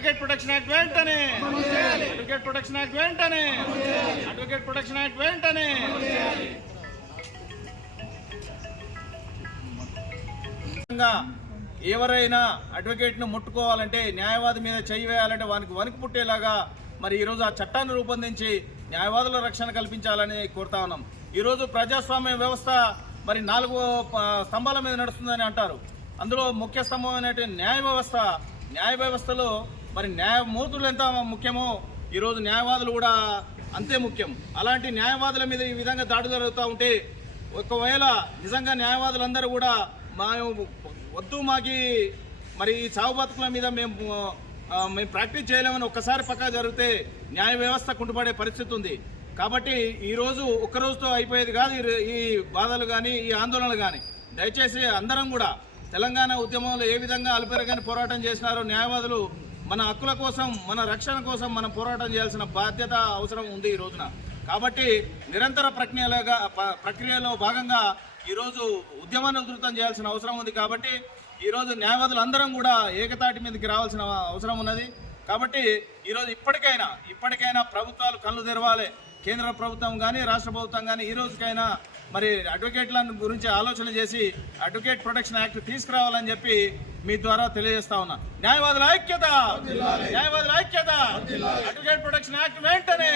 Advocate protection act వెంటనే, advocate protection act వెంటనే, advocate protection act వెంటనే. ఎవరైనా అడ్వకేట్ను ముట్టుకోవాలంటే, న్యాయవాది మీద చేయి వేయాలంటే వానికి వణుకు పుట్టేలాగా మరి ఈరోజు ఆ చట్టాన్ని రూపొందించి న్యాయవాదుల రక్షణ కల్పించాలని కోరుతా ఉన్నాం. ఈరోజు ప్రజాస్వామ్య వ్యవస్థ మరి 4 స్తంభాల మీద నడుస్తుందని అంటారు. అందులో ముఖ్య స్తంభం అనేటువంటి న్యాయ వ్యవస్థ. న్యాయ వ్యవస్థలో మరి న్యాయమూర్తులు ఎంత ముఖ్యమో ఈరోజు న్యాయవాదులు కూడా అంతే ముఖ్యం. అలాంటి న్యాయవాదుల మీద ఈ విధంగా దాడి జరుగుతూ ఉంటే, ఒకవేళ నిజంగా న్యాయవాదులందరూ కూడా వద్దు మాకి మరి ఈ చావు బతుకుల మీద మేము ప్రాక్టీస్ చేయలేమని ఒక్కసారి పక్కా జరిగితే న్యాయ వ్యవస్థ కుంటుపడే పరిస్థితి ఉంది. కాబట్టి ఈరోజు ఒక్కరోజుతో అయిపోయేది కాదు ఈ బాధలు కానీ ఈ ఆందోళనలు కానీ. దయచేసి అందరం కూడా తెలంగాణ ఉద్యమంలో ఏ విధంగా అలుపెరగని పోరాటం చేసినారో న్యాయవాదులు మన హక్కుల కోసం, మన రక్షణ కోసం మనం పోరాటం చేయాల్సిన బాధ్యత అవసరం ఉంది ఈ రోజున. కాబట్టి నిరంతర ప్రక్రియలో భాగంగా ఈరోజు ఉద్యమాన్ని ఉధృతం చేయాల్సిన అవసరం ఉంది. కాబట్టి ఈరోజు న్యాయవాదులు అందరం కూడా ఏకతాటి మీదకి రావాల్సిన అవసరం ఉన్నది. కాబట్టి ఈరోజు ఇప్పటికైనా ప్రభుత్వాలు కళ్ళు తెరవాలి. కేంద్ర ప్రభుత్వం కానీ రాష్ట్ర ప్రభుత్వం కానీ ఈ రోజుకైనా మరి అడ్వకేట్ల గురించి ఆలోచన చేసి అడ్వకేట్ ప్రొటెక్షన్ యాక్ట్ తీసుకురావాలని చెప్పి మీ ద్వారా తెలియజేస్తా ఉన్నా. న్యాయవాదుల ఐక్యత, న్యాయవాదుల ఐక్యత, అడ్వకేట్ ప్రొటెక్షన్ యాక్ట్ వెంటనే.